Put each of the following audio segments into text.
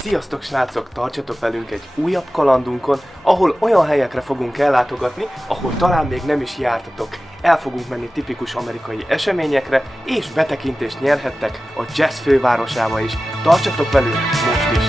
Sziasztok srácok, tartsatok velünk egy újabb kalandunkon, ahol olyan helyekre fogunk ellátogatni, ahol talán még nem is jártatok. El fogunk menni tipikus amerikai eseményekre, és betekintést nyerhettek a jazz fővárosába is. Tartsatok velünk most is!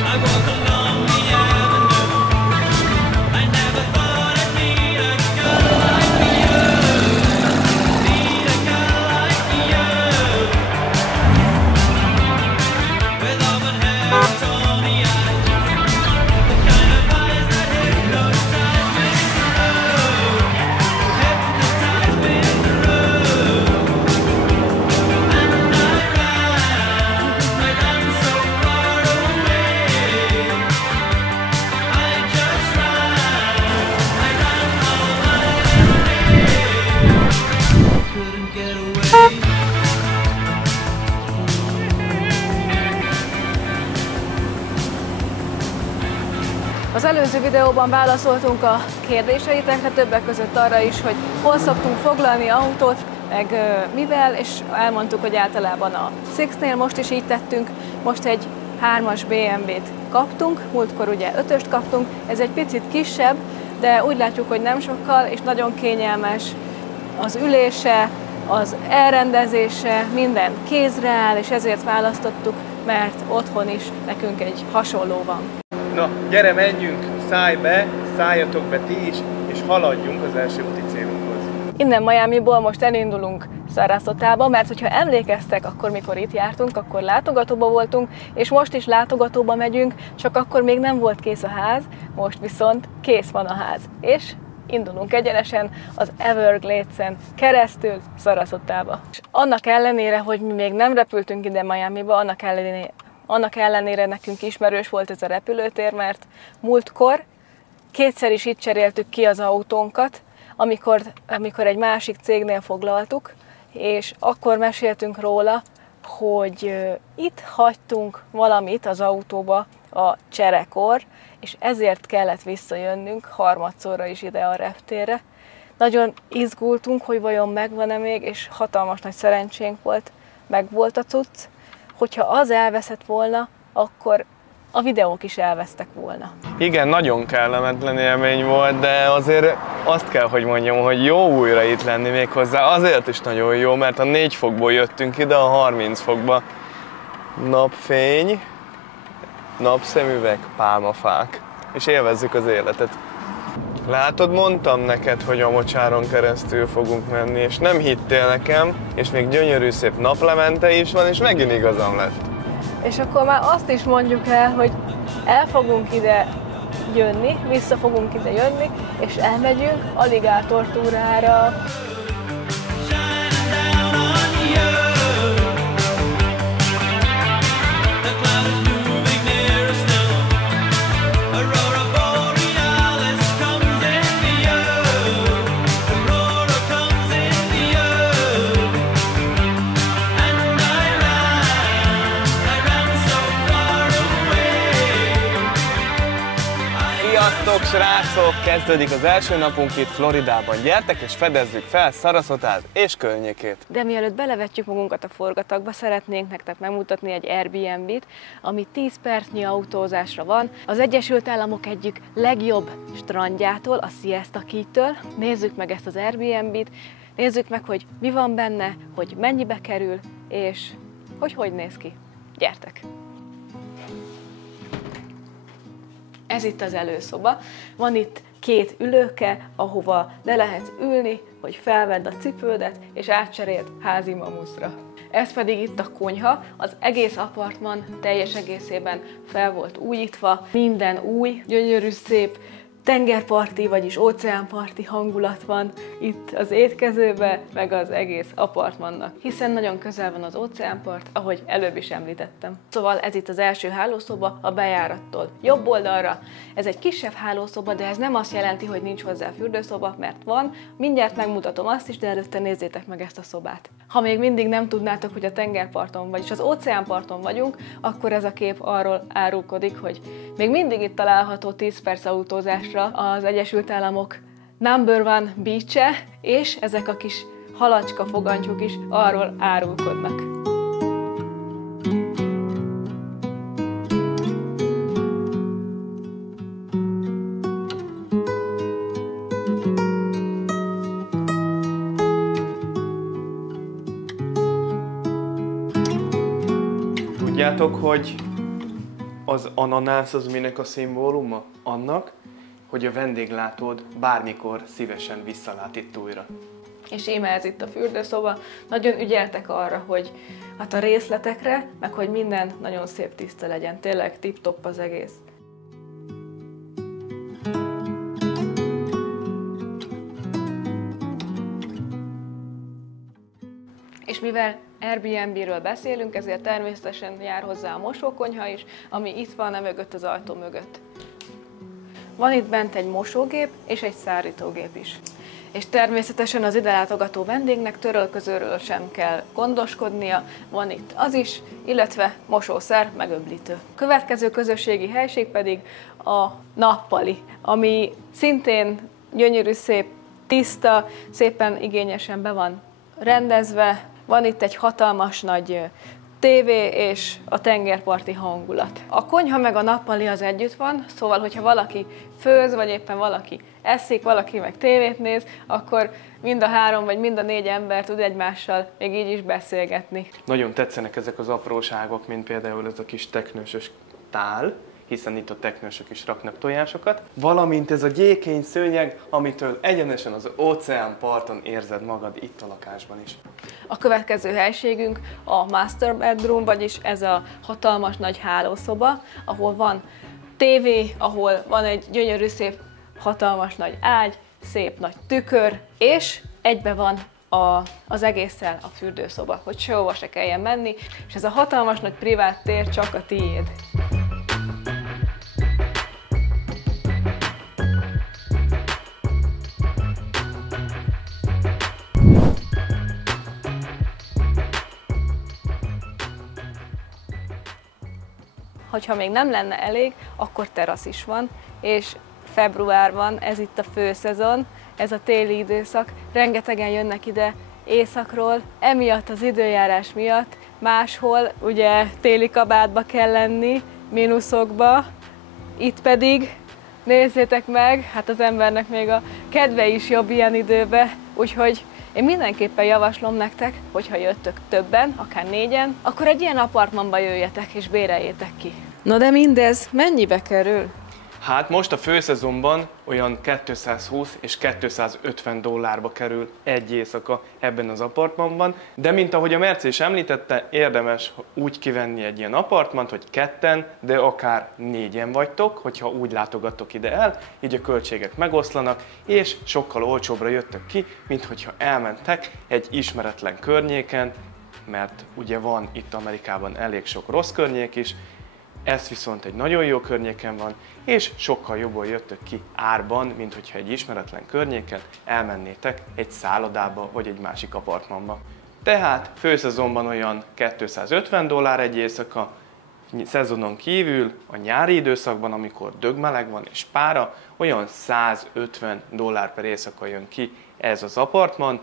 Az előző videóban válaszoltunk a kérdéseitekre, többek között arra is, hogy hol szoktunk foglalni autót, meg mivel, és elmondtuk, hogy általában a Sixnél most is így tettünk. Most egy 3-as BMW-t kaptunk, múltkor ugye 5-öst kaptunk, ez egy picit kisebb, de úgy látjuk, hogy nem sokkal, és nagyon kényelmes az ülése, az elrendezése, minden kézre áll, és ezért választottuk, mert otthon is nekünk egy hasonló van. Na, gyere, menjünk, szállj be, szálljatok be ti is, és haladjunk az első úti célunkhoz. Innen Miamiból most elindulunk Sarasotába, mert hogyha emlékeztek, akkor mikor itt jártunk, akkor látogatóba voltunk, és most is látogatóba megyünk, csak akkor még nem volt kész a ház, most viszont kész van a ház. És indulunk egyenesen az Everglades-en keresztül Sarasotába. És annak ellenére, hogy mi még nem repültünk ide Miamiba, annak ellenére nekünk ismerős volt ez a repülőtér, mert múltkor kétszer is itt cseréltük ki az autónkat, amikor egy másik cégnél foglaltuk, és akkor meséltünk róla, hogy itt hagytunk valamit az autóba a cserekor, és ezért kellett visszajönnünk harmadszorra is ide a reptérre. Nagyon izgultunk, hogy vajon megvan-e még, és hatalmas nagy szerencsénk volt, megvolt a cucc. Hogyha az elveszett volna, akkor a videók is elvesztek volna. Igen, nagyon kellemetlen élmény volt, de azért azt kell, hogy mondjam, hogy jó újra itt lenni méghozzá. Azért is nagyon jó, mert a 4 fokból jöttünk ide a 30 fokba. Napfény, napszemüveg, pálmafák. És élvezzük az életet. Látod, mondtam neked, hogy a mocsáron keresztül fogunk menni, és nem hittél nekem, és még gyönyörű szép naplemente is van, és megint igazam lett. És akkor már azt is mondjuk el, hogy el fogunk ide jönni, vissza fogunk ide jönni, és elmegyünk aligátortúrára. Sziasztok srácok! Kezdődik az első napunk itt Floridában. Gyertek és fedezzük fel Sarasotát és környékét. De mielőtt belevetjük magunkat a forgatagba, szeretnénk nektek megmutatni egy Airbnb-t, ami 10 percnyi autózásra van. Az Egyesült Államok egyik legjobb strandjától, a Siesta Key-től. Nézzük meg ezt az Airbnb-t, nézzük meg, hogy mi van benne, hogy mennyibe kerül, és hogy néz ki. Gyertek! Ez itt az előszoba. Van itt 2 ülőke, ahova le lehet ülni, hogy felvedd a cipődet, és átcseréld házi mamuszra. Ez pedig itt a konyha. Az egész apartman teljes egészében fel volt újítva. Minden új, gyönyörű, szép tengerparti, vagyis óceánparti hangulat van itt az étkezőben, meg az egész apartmannak, hiszen nagyon közel van az óceánpart, ahogy előbb is említettem. Szóval ez itt az első hálószoba, a bejárattól jobb oldalra. Ez egy kisebb hálószoba, de ez nem azt jelenti, hogy nincs hozzá fürdőszoba, mert van. Mindjárt megmutatom azt is, de előtte nézzétek meg ezt a szobát. Ha még mindig nem tudnátok, hogy a tengerparton, vagyis az óceánparton vagyunk, akkor ez a kép arról árulkodik, hogy még mindig itt található 10 perc autózásra az Egyesült Államok number one beach-e, és ezek a kis halacska fogantyúk is arról árulkodnak. Tudjátok, hogy az ananász az minek a szimbóluma? Annak, hogy a vendéglátód bármikor szívesen visszalát itt újra. És íme ez itt a fürdőszoba. Nagyon ügyeltek arra, hogy hát a részletekre, meg hogy minden nagyon szép tiszta legyen. Tényleg tip-top az egész. És mivel Airbnb-ről beszélünk, ezért természetesen jár hozzá a mosókonyha is, ami itt van, mögött az ajtó mögött. Van itt bent egy mosógép és egy szárítógép is. És természetesen az ide látogató vendégnek törölközőről sem kell gondoskodnia, van itt az is, illetve mosószer, meg öblítő. Következő közösségi helység pedig a nappali, ami szintén gyönyörű, szép, tiszta, szépen igényesen be van rendezve. Van itt egy hatalmas nagy tévé és a tengerparti hangulat. A konyha meg a nappali az együtt van, szóval hogyha valaki főz, vagy éppen valaki eszik, valaki meg tévét néz, akkor mind a 3 vagy mind a 4 ember tud egymással még így is beszélgetni. Nagyon tetszenek ezek az apróságok, mint például ez a kis teknősös tál, hiszen itt a teknősök is raknak tojásokat, valamint ez a gyékény szőnyeg, amitől egyenesen az óceánparton érzed magad itt a lakásban is. A következő helységünk a master bedroom, vagyis ez a hatalmas nagy hálószoba, ahol van tévé, ahol van egy gyönyörű szép, hatalmas nagy ágy, szép nagy tükör, és egybe van az egésszel a fürdőszoba, hogy sehova se kelljen menni, és ez a hatalmas nagy privát tér csak a tiéd. Hogyha még nem lenne elég, akkor terasz is van, és februárban ez itt a főszezon, ez a téli időszak, rengetegen jönnek ide északról, emiatt az időjárás miatt máshol ugye téli kabátba kell lenni, mínuszokba, itt pedig nézzétek meg, hát az embernek még a kedve is jobb ilyen időbe, úgyhogy én mindenképpen javaslom nektek, hogyha jöttök többen, akár 4-en, akkor egy ilyen apartmanba jöjjetek és béreljétek ki. Na de mindez mennyibe kerül? Hát most a főszezonban olyan 220 és 250 dollárba kerül egy éjszaka ebben az apartmanban, de mint ahogy a Merci is említette, érdemes úgy kivenni egy ilyen apartmant, hogy 2-en, de akár 4-en vagytok, hogyha úgy látogattok ide el, így a költségek megoszlanak, és sokkal olcsóbbra jöttök ki, mint hogyha elmentek egy ismeretlen környéken, mert ugye van itt Amerikában elég sok rossz környék is, ez viszont egy nagyon jó környéken van, és sokkal jobban jöttök ki árban, mint hogyha egy ismeretlen környéken elmennétek egy szállodába vagy egy másik apartmanba. Tehát főszezonban olyan 250 dollár egy éjszaka, szezonon kívül a nyári időszakban, amikor dögmeleg van és pára, olyan 150 dollár per éjszaka jön ki ez az apartman.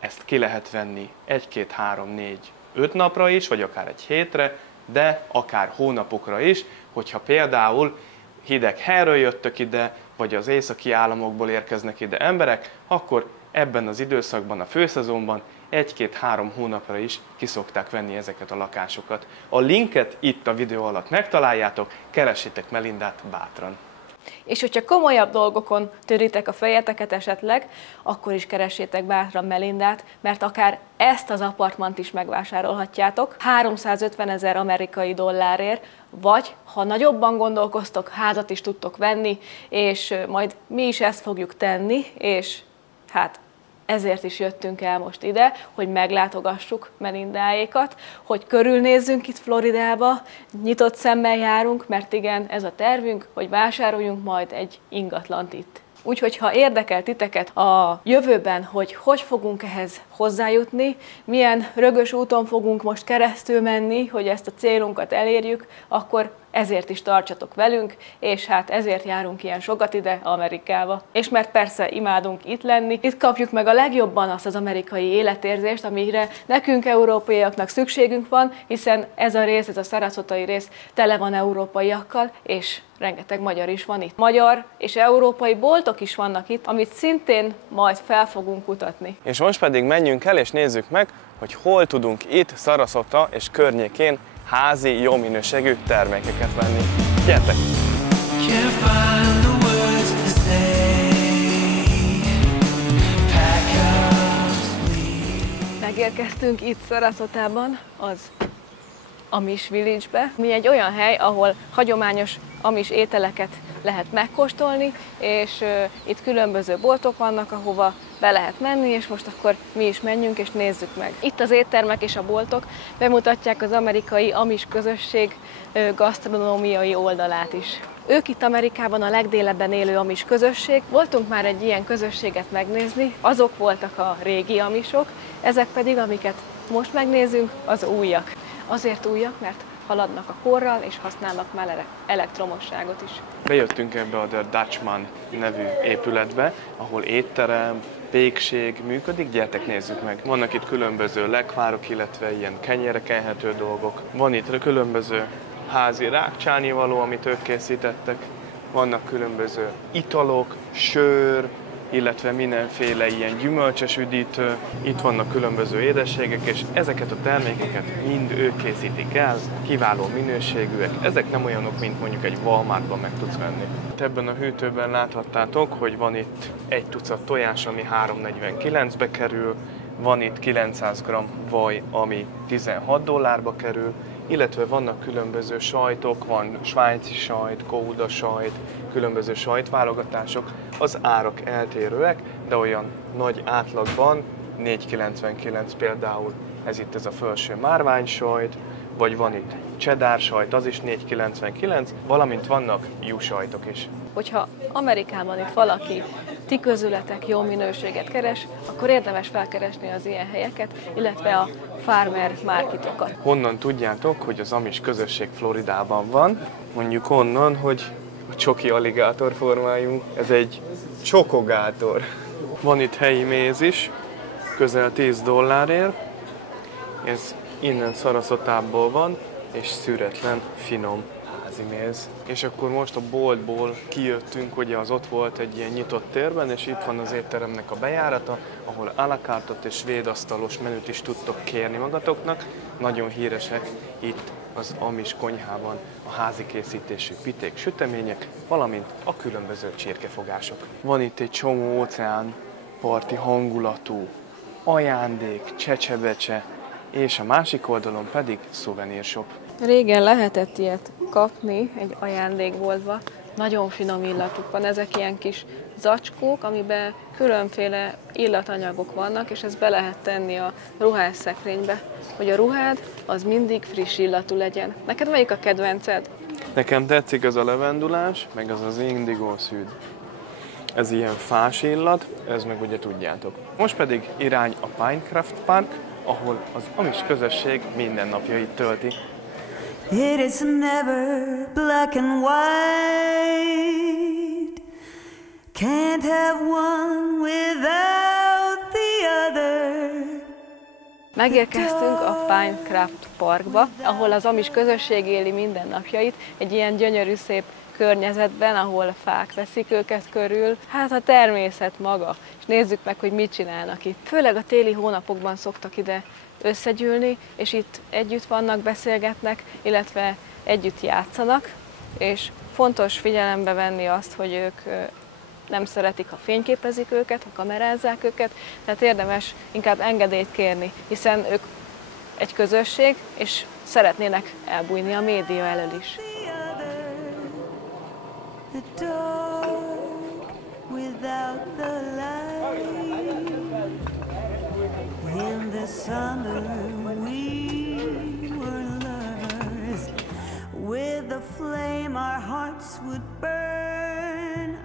Ezt ki lehet venni 1, 2, 3, 4, 5 napra is, vagy akár egy hétre, de akár hónapokra is, hogyha például hideg helyről jöttök ide, vagy az északi államokból érkeznek ide emberek, akkor ebben az időszakban, a főszezonban 1-2-3 hónapra is ki szokták venni ezeket a lakásokat. A linket itt a videó alatt megtaláljátok, keressétek Melindát bátran. És hogyha komolyabb dolgokon töritek a fejeteket esetleg, akkor is keressétek bátran Melindát, mert akár ezt az apartmant is megvásárolhatjátok 350 000 amerikai dollárért, vagy ha nagyobban gondolkoztok, házat is tudtok venni, és majd mi is ezt fogjuk tenni, és hát ezért is jöttünk el most ide, hogy meglátogassuk Melindáékat, hogy körülnézzünk itt Floridába, nyitott szemmel járunk, mert igen, ez a tervünk, hogy vásároljunk majd egy ingatlant itt. Úgyhogy ha érdekel titeket a jövőben, hogy hogy fogunk ehhez hozzájutni, milyen rögös úton fogunk most keresztül menni, hogy ezt a célunkat elérjük, akkor ezért is tartsatok velünk, és hát ezért járunk ilyen sokat ide Amerikába. És mert persze imádunk itt lenni, itt kapjuk meg a legjobban azt az amerikai életérzést, amire nekünk európaiaknak szükségünk van, hiszen ez a rész, ez a szaraszotai rész tele van európaiakkal, és rengeteg magyar is van itt. Magyar és európai boltok is vannak itt, amit szintén majd fel fogunk kutatni. És most pedig menjünk el és nézzük meg, hogy hol tudunk itt Sarasota és környékén házi, jó minőségű termékeket venni. Gyertek! Megérkeztünk itt Sarasotában, az Amish Village-be. Mi egy olyan hely, ahol hagyományos amish ételeket lehet megkóstolni, és itt különböző boltok vannak, ahova be lehet menni, és most akkor mi is menjünk és nézzük meg. Itt az éttermek és a boltok bemutatják az amerikai amish közösség gasztronómiai oldalát is. Ők itt Amerikában a legdélebben élő amish közösség. Voltunk már egy ilyen közösséget megnézni, azok voltak a régi amisok, ezek pedig, amiket most megnézünk, az újak. Azért újak, mert haladnak a korral és használnak már elektromosságot is. Bejöttünk ebbe a The Dutchman nevű épületbe, ahol étterem, pékség működik, gyertek nézzük meg. Vannak itt különböző lekvárok, illetve ilyen kenyérre kenhető dolgok. Van itt különböző házi rákcsálnivaló, amit ők készítettek. Vannak különböző italok, sör, illetve mindenféle ilyen gyümölcsös üdítő. Itt vannak különböző édességek, és ezeket a termékeket mind ők készítik el, kiváló minőségűek. Ezek nem olyanok, mint mondjuk egy Walmartban meg tudsz venni. Ebben a hűtőben láthattátok, hogy van itt egy tucat tojás, ami 3,49-be kerül, van itt 900 g vaj, ami $16 kerül, illetve vannak különböző sajtok, van svájci sajt, gouda sajt, különböző sajtválogatások. Az árak eltérőek, de olyan nagy átlagban 4,99 például ez itt ez a felső márványsajt, vagy van itt cheddar sajt, az is 4,99, valamint vannak juhsajtok is. Hogyha Amerikában itt valaki ti közületek jó minőséget keres, akkor érdemes felkeresni az ilyen helyeket, illetve a farmer marketokat. Honnan tudjátok, hogy az amish közösség Floridában van? Mondjuk onnan, hogy a csoki alligátor formájú, ez egy csokogátor. Van itt helyi méz is, közel $10. Ez innen Sarasotából van, és szüretlen, finom házi méz. És akkor most a boltból kijöttünk, ugye az ott volt egy ilyen nyitott térben, és itt van az étteremnek a bejárata, ahol à la carte-ot és svédasztalos menüt is tudtok kérni magatoknak. Nagyon híresek itt az amish konyhában a házi készítésű piték, sütemények, valamint a különböző csirkefogások. Van itt egy csomó óceánparti hangulatú ajándék, csecsebecse, és a másik oldalon pedig szuvenírshop. Régen lehetett ilyet kapni egy ajándékboltba. Nagyon finom illatuk van, ezek ilyen kis zacskók, amiben különféle illatanyagok vannak, és ezt be lehet tenni a ruhásszekrénybe, hogy a ruhád az mindig friss illatú legyen. Neked melyik a kedvenced? Nekem tetszik az a levendulás, meg az az indigo szűd. Ez ilyen fás illat, ez meg ugye tudjátok. Most pedig irány a Pinecraft Park, ahol az amish közösség mindennapjait tölti. It is never black and white. Can't have one without the other. Megérkeztünk a Pinecraft Parkba, ahol az amish közösség éli mindennapjait, egy ilyen gyönyörű szép környezetben, ahol fák veszik őket körül, hát a természet maga. És nézzük meg, hogy mit csinálnak itt. Főleg a téli hónapokban szoktak ide összegyűlni, és itt együtt vannak, beszélgetnek, illetve együtt játszanak, és fontos figyelembe venni azt, hogy ők nem szeretik, ha fényképezik őket, ha kamerázzák őket, tehát érdemes inkább engedélyt kérni, hiszen ők egy közösség, és szeretnének elbújni a média elől is. The dark without the light. In the summer we were lovers. With the flame our hearts would burn.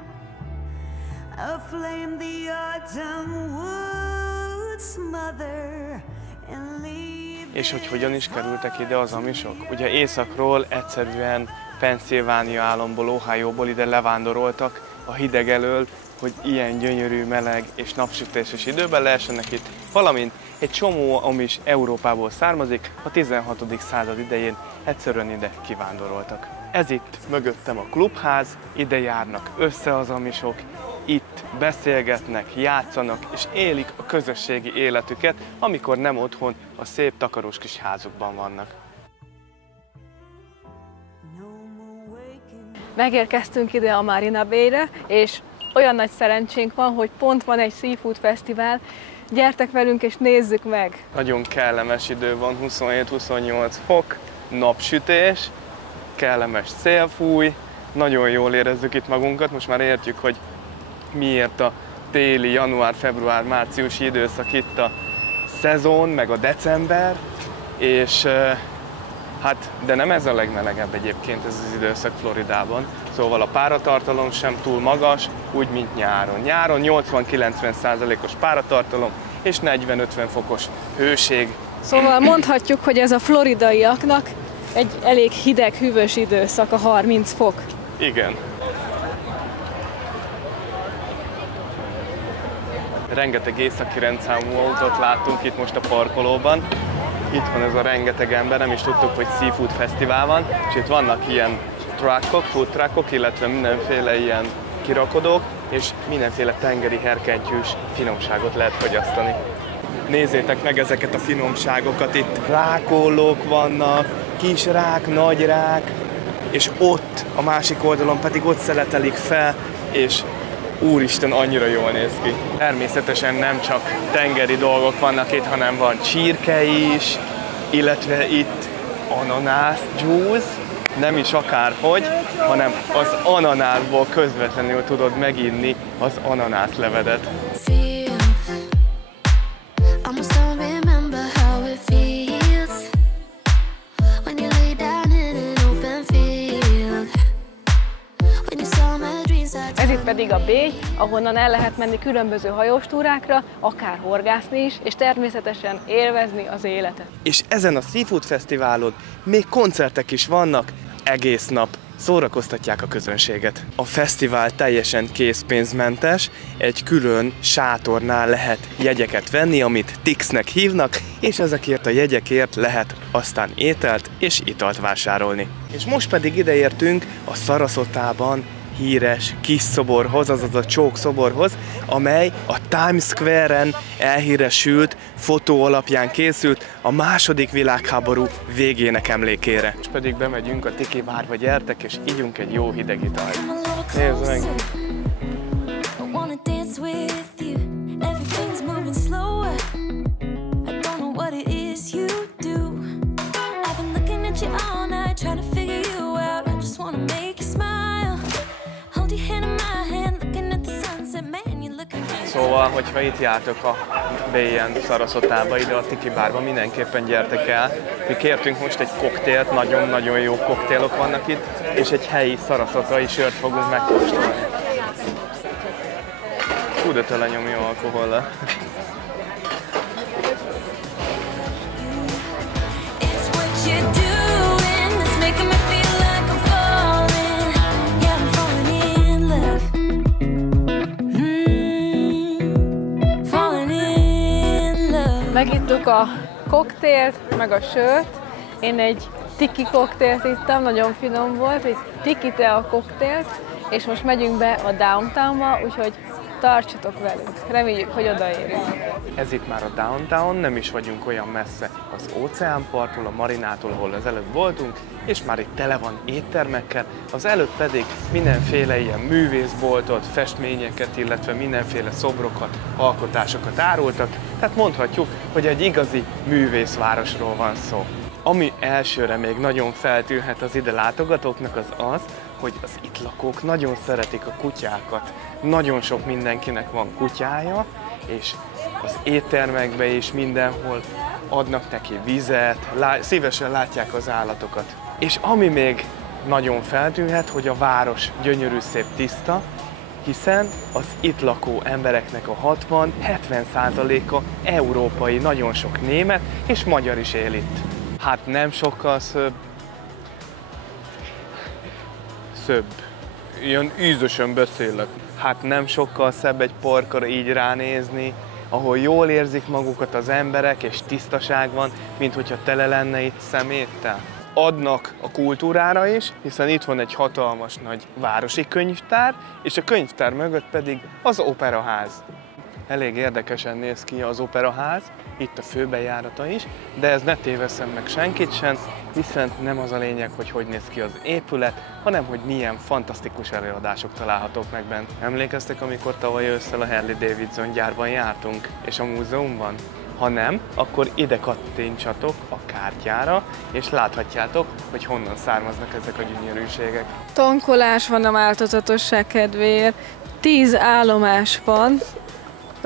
A flame the autumn would smother and leave. És hogy hogyan is kerültek ide az amisok? Ugye északról egyszerűen Pennsylvania államból, Ohioból ide levándoroltak a hideg elől, hogy ilyen gyönyörű, meleg és napsütéses időben lehessenek itt, valamint egy csomó amish Európából származik, a 16. század idején egyszerűen ide kivándoroltak. Ez itt mögöttem a klubház, ide járnak össze az amisok, itt beszélgetnek, játszanak és élik a közösségi életüket, amikor nem otthon a szép takarós kis házukban vannak. Megérkeztünk ide a Marina Bay-re, és olyan nagy szerencsénk van, hogy pont van egy Seafood Fesztivál. Gyertek velünk és nézzük meg! Nagyon kellemes idő van, 27-28 fok, napsütés, kellemes szél fúj, nagyon jól érezzük itt magunkat, most már értjük, hogy miért a téli, január, február, márciusi időszak itt a szezon, meg a december, és hát, de nem ez a legmelegebb egyébként ez az időszak Floridában, szóval a páratartalom sem túl magas, úgy, mint nyáron. Nyáron 80-90%-os páratartalom és 40-50 fokos hőség. Szóval mondhatjuk, hogy ez a floridaiaknak egy elég hideg, hűvös időszak, a 30 fok. Igen. Rengeteg északi rendszámú autót láttunk itt most a parkolóban. Itt van ez a rengeteg ember, nem is tudtuk, hogy Seafood Fesztivál van, és itt vannak ilyen truckok, food truckok, illetve mindenféle ilyen kirakodók, és mindenféle tengeri herkentyűs finomságot lehet fogyasztani. Nézzétek meg ezeket a finomságokat, itt rákollók vannak, kis rák, nagy rák, és ott, a másik oldalon pedig ott szeletelik fel, és úristen, annyira jól néz ki. Természetesen nem csak tengeri dolgok vannak itt, hanem van csirke is, illetve itt ananász juice, nem is akárhogy, hanem az ananászból közvetlenül tudod meginni az ananászlevedet. Ez itt pedig a Bay, ahonnan el lehet menni különböző hajóstúrákra, akár horgászni is, és természetesen élvezni az életet. És ezen a Seafood Fesztiválon még koncertek is vannak, egész nap szórakoztatják a közönséget. A fesztivál teljesen készpénzmentes, egy külön sátornál lehet jegyeket venni, amit Tixnek hívnak, és ezekért a jegyekért lehet aztán ételt és italt vásárolni. És most pedig ideértünk a Sarasotában híres kis szoborhoz, azaz a csók szoborhoz, amely a Times Square-en elhíresült fotó alapján készült a II. Világháború végének emlékére. És pedig bemegyünk a Tiki Bárba, gyertek és ígyunk egy jó hideg italt. Nézd meg! Szóval, hogyha itt jártok a Bay-en, Sarasotába, ide a Tiki Bárba, mindenképpen gyertek el. Mi kértünk most egy koktélt, nagyon-nagyon jó koktélok vannak itt, és egy helyi szaraszotai sört fogunk megkóstolni. Hú, de tele nyomja alkohollal. Megittuk a koktélt, meg a sört. Én egy tiki koktélt ittam, nagyon finom volt, egy tiki tea koktélt, és most megyünk be a downtownba, úgyhogy tartsatok velünk. Reméljük, hogy odaérünk. Ez itt már a downtown, nem is vagyunk olyan messze az óceánparttól, a marinától, ahol az előbb voltunk, és már itt tele van éttermekkel, az előbb pedig mindenféle ilyen művészboltot, festményeket, illetve mindenféle szobrokat, alkotásokat árultak, tehát mondhatjuk, hogy egy igazi művészvárosról van szó. Ami elsőre még nagyon feltűnhet az ide látogatóknak az, hogy az itt lakók nagyon szeretik a kutyákat. Nagyon sok mindenkinek van kutyája, és az éttermekben is mindenhol adnak neki vizet, szívesen látják az állatokat. És ami még nagyon feltűnhet, hogy a város gyönyörű, szép, tiszta, hiszen az itt lakó embereknek a 60-70%-a európai, nagyon sok német és magyar is él itt. Hát nem sokkal szebb. Ilyen ízösen beszélek. Hát nem sokkal szebb egy parkra így ránézni, ahol jól érzik magukat az emberek és tisztaság van, mint hogyha tele lenne itt szeméttel. Adnak a kultúrára is, hiszen itt van egy hatalmas nagy városi könyvtár, és a könyvtár mögött pedig az operaház. Elég érdekesen néz ki az operaház, itt a főbejárata is, de ez ne tévesszem meg senkit sem, viszont nem az a lényeg, hogy hogy néz ki az épület, hanem hogy milyen fantasztikus előadások találhatók meg bent. Emlékeztek, amikor tavaly ősszel a Harley Davidson gyárban jártunk, és a múzeumban? Ha nem, akkor ide kattintsatok a kártyára, és láthatjátok, hogy honnan származnak ezek a gyönyörűségek. Tankolás van a változatosság kedvéért, 10 állomás van,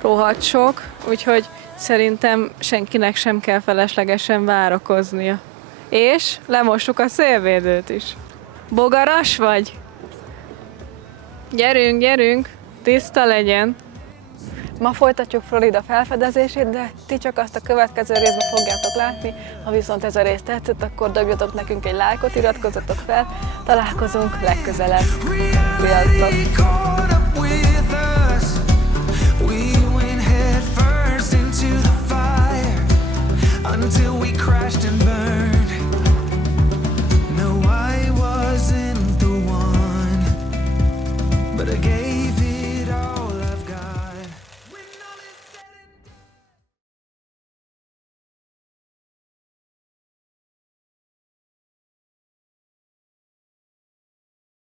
rohadt sok, úgyhogy szerintem senkinek sem kell feleslegesen várakoznia. És lemossuk a szélvédőt is. Bogaras vagy? Gyerünk, gyerünk, tiszta legyen! Ma folytatjuk Florida felfedezését, de ti csak azt a következő részben fogjátok látni. Ha viszont ez a rész tetszett, akkor dobjatok nekünk egy lájkot, iratkozzatok fel, találkozunk legközelebb. Sziasztok!